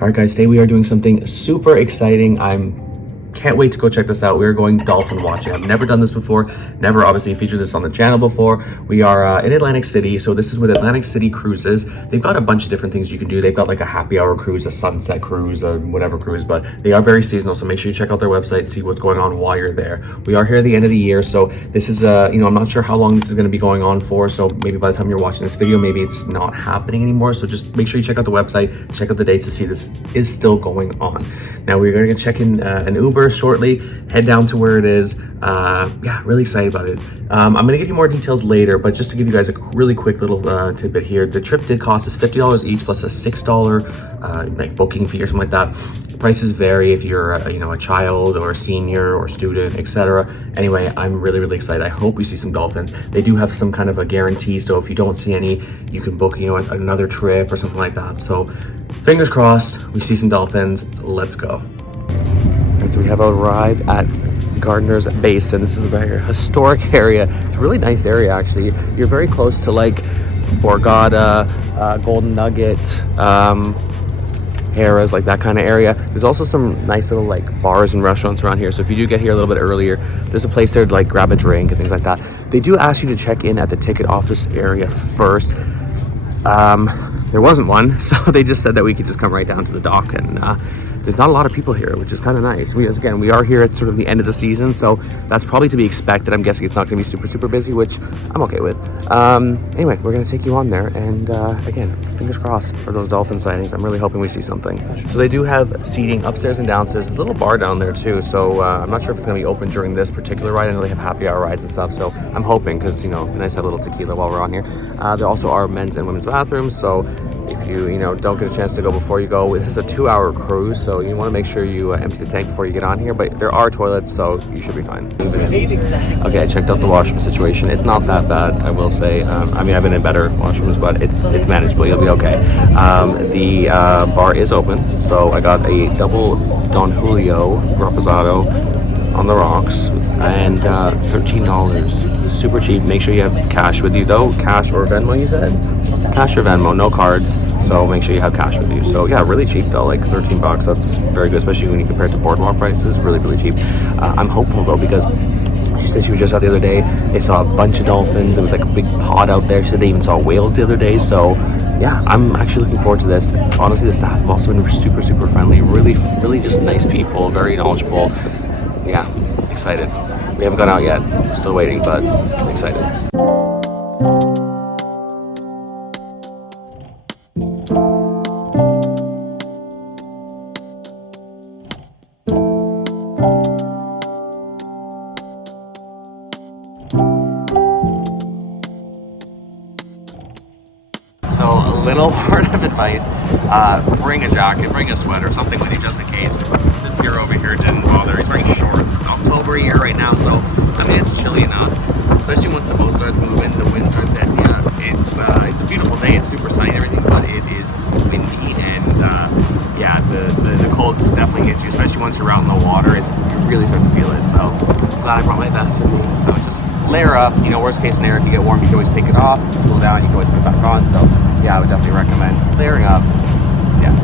All right, guys, today we are doing something super exciting. Can't wait to go check this out. We are going dolphin watching. I've never done this before, never obviously featured this on the channel before. We are in Atlantic City, so this is with Atlantic City Cruises. They've got a bunch of different things you can do. They've got like a happy hour cruise, a sunset cruise, a whatever cruise, but they are very seasonal, so make sure you check out their website, see what's going on while you're there. We are here at the end of the year, so this is, I'm not sure how long this is going to be going on for, so maybe by the time you're watching this video, maybe it's not happening anymore, so just make sure you check out the website, check out the dates to see this is still going on. Now, we're going to check in an Uber shortly, head down to where it is. Yeah, really excited about it. I'm going to give you more details later, but just to give you guys a really quick little tidbit here, the trip did cost us $50 each plus a $6 like booking fee or something like that. The prices vary if you're a child or a senior or student, etc. Anyway, I'm really excited. I hope we see some dolphins. They do have some kind of a guarantee, so if you don't see any, you can book another trip or something like that. So fingers crossed we see some dolphins. Let's go. And so we have arrived at Gardner's Basin. This is a very historic area. It's a really nice area, actually. You're very close to like Borgata, Golden Nugget, Harrah's, like that kind of area. There's also some nice little like bars and restaurants around here. So if you do get here a little bit earlier, there's a place there to like grab a drink and things like that. They do ask you to check in at the ticket office area first. There wasn't one, so they just said that we could just come right down to the dock, and there's not a lot of people here, which is kind of nice. We are here at sort of the end of the season, so that's probably to be expected. I'm guessing it's not going to be super busy, which I'm okay with. Anyway, we're going to take you on there, and again, fingers crossed for those dolphin sightings. I'm really hoping we see something. So they do have seating upstairs and downstairs. There's a little bar down there too, so I'm not sure if it's going to be open during this particular ride. I know they have happy hour rides and stuff, so I'm hoping, because it'd be nice to have a little tequila while we're on here. There also are men's and women's bathrooms, so if you don't get a chance to go before you go, this is a 2-hour cruise, so you want to make sure you empty the tank before you get on here, but there are toilets, so you should be fine. Okay, I checked out the washroom situation. It's not that bad, I will say. I've been in better washrooms, but it's manageable. You'll be okay. The bar is open, so I got a double Don Julio Reposado on the rocks, and $13. Super cheap. Make sure you have cash with you though. Cash or Venmo, you said? Cash or Venmo, no cards, so make sure you have cash with you. So yeah, really cheap though, like $13. That's very good, especially when you compare it to boardwalk prices. Really cheap. I'm hopeful though, because she said she was just out the other day. They saw a bunch of dolphins. It was like a big pod out there. She said they even saw whales the other day. So yeah, I'm actually looking forward to this. Honestly, the staff have also been super friendly. Really just nice people, very knowledgeable. Yeah, excited. We haven't gone out yet, still waiting, but excited. So a little word of advice, bring a jacket, bring a sweater, something with you just in case. This hero over here didn't bother. He's wearing shorts. It's October here right now, so it's chilly enough, especially once the boat starts moving, the wind starts hitting. Yeah, it's a beautiful day. It's super sunny and everything, but it is windy, and yeah, the cold definitely hits you, especially once you're out in the water. You really start to feel it. So I'm glad I brought my vest with me. So just layer up. Worst case scenario, if you get warm, you can always take it off. Cool down, you can always put it back on. So yeah, I would definitely recommend layering up. Yeah.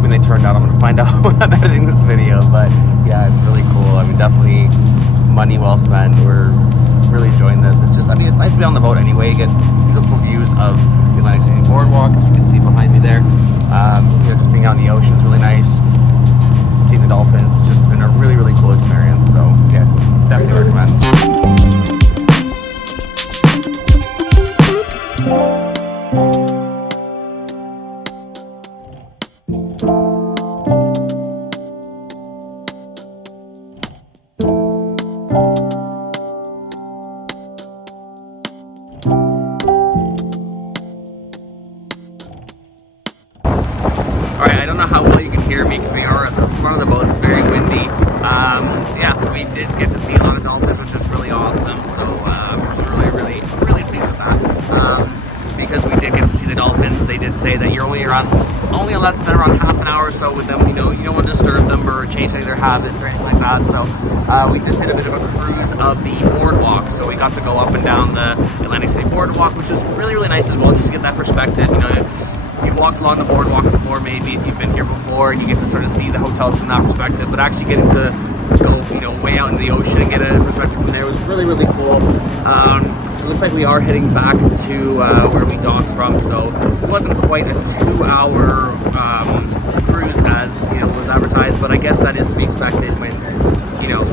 hoping they turned out. I'm gonna find out when I'm editing this video, but yeah, it's really cool. I mean, definitely money well spent. We're really enjoying this. It's just, I mean, it's nice to be on the boat anyway. You get beautiful views of the Atlantic City boardwalk, as you can see behind me there. You know, just being out in the ocean is really nice. Seeing the dolphins, it's just been a really, really cool experience. So yeah, definitely recommend. Alright, I don't know how well you can hear me because we are at the front of the boat. It's very windy. Yeah, so we did get to see a lot of dolphins, which is really awesome. So we're really pleased with that. Because we did get to see the dolphins, they did say that you're only allowed to spend around half an hour or so with them. You know, you don't want to disturb them or change any of their habits or anything like that. So we just did a bit of a cruise of the boardwalk. So we got to go up and down the Atlantic City boardwalk, which is really nice as well, just to get that perspective. You know, you've walked along the boardwalk before, maybe if you've been here before, and you get to sort of see the hotels from that perspective, but actually getting to go, you know, way out into the ocean and get a perspective from there was really cool. It looks like we are heading back to where we docked from, so it wasn't quite a 2-hour cruise as, you know, was advertised, but I guess that is to be expected when, you know,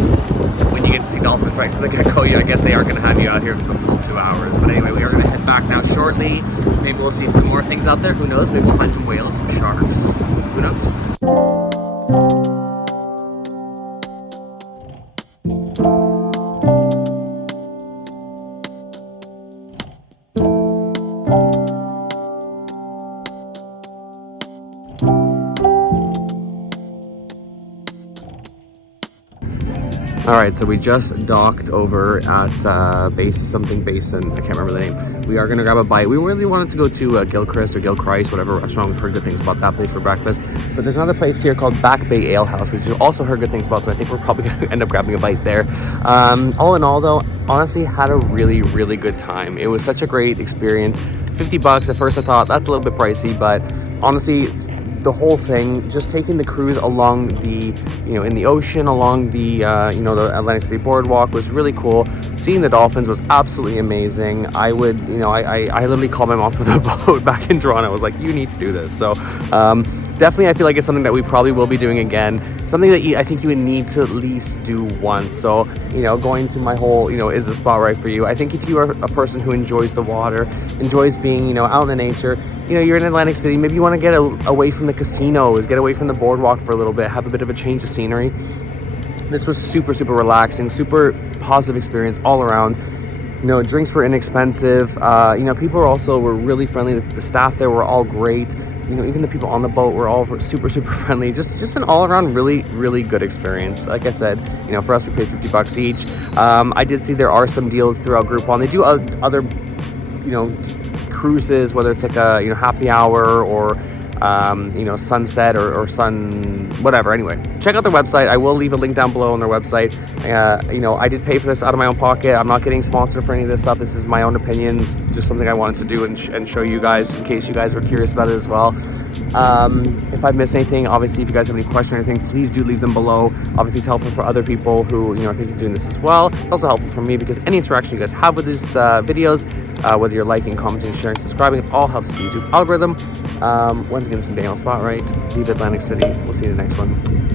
when you get to see dolphins right from the get-go. I guess they are going to have you out here for the full 2 hours. But anyway, we are going to head back now shortly. Maybe we'll see some more things out there. Who knows? Maybe we'll find some whales, some sharks. Who knows? Alright, so we just docked over at Basin. I can't remember the name. We are going to grab a bite. We really wanted to go to Gilchrist or Gilchrist, whatever restaurant. We've heard good things about that place for breakfast. But there's another place here called Back Bay Ale House, which we've also heard good things about, so I think we're probably going to end up grabbing a bite there. All in all, though, honestly, had a really good time. It was such a great experience. $50 at first, I thought that's a little bit pricey, but honestly, the whole thing, just taking the cruise along the, you know, in the ocean, along the, you know, the Atlantic City boardwalk was really cool. Seeing the dolphins was absolutely amazing. I would, you know, I literally called my mom for the boat back in Toronto. I was like, you need to do this. So definitely, I feel like it's something that we probably will be doing again. Something that I think you would need to at least do once. So, you know, going to my whole, you know, is the spot right for you? I think if you are a person who enjoys the water, enjoys being, you know, out in the nature, you know, you're in Atlantic City, maybe you want to get away from the casinos, get away from the boardwalk for a little bit, have a bit of a change of scenery. This was super relaxing, super positive experience all around. You know, drinks were inexpensive. You know, people were really friendly. The staff there were all great. You know, even the people on the boat were all super friendly. Just an all-around really good experience. Like I said, you know, for us, we paid $50 each. I did see there are some deals throughout Groupon. They do other, you know, cruises, whether it's like a, you know, happy hour or you know, sunset or sun whatever. Anyway, check out their website. I will leave a link down below on their website. You know, I did pay for this out of my own pocket. I'm not getting sponsored for any of this stuff. This is my own opinions, just something I wanted to do and show you guys in case you guys were curious about it as well. If I've missed anything, obviously if you guys have any questions or anything, please do leave them below. Obviously it's helpful for other people who, you know, are thinking of doing this as well. It's also helpful for me because any interaction you guys have with these videos, whether you're liking, commenting, sharing, subscribing, it all helps the YouTube algorithm. Once again, this is Daniel Spotlight, Leave Atlantic City. We'll see you in the next one.